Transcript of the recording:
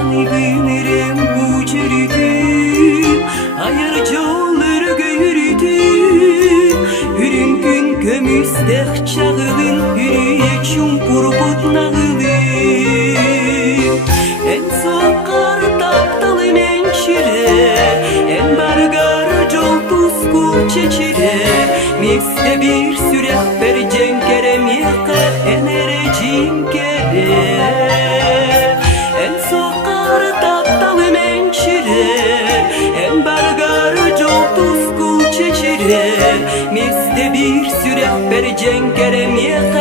Anıgınırım bu çürüdüm, ayar jolları göğürdüm. Hürün gün kömüzdek çağılın, hürüye çumpur butnağılın. En soğukar tattalım en çire, en bargar jol tuzku çeçire. Miste bir sürek bercen kerem yıka, en erecim kere. En soğukar tattalım en çire, en bargar jol tuzku çeçire. Miste bir sürek bercen kerem yıka,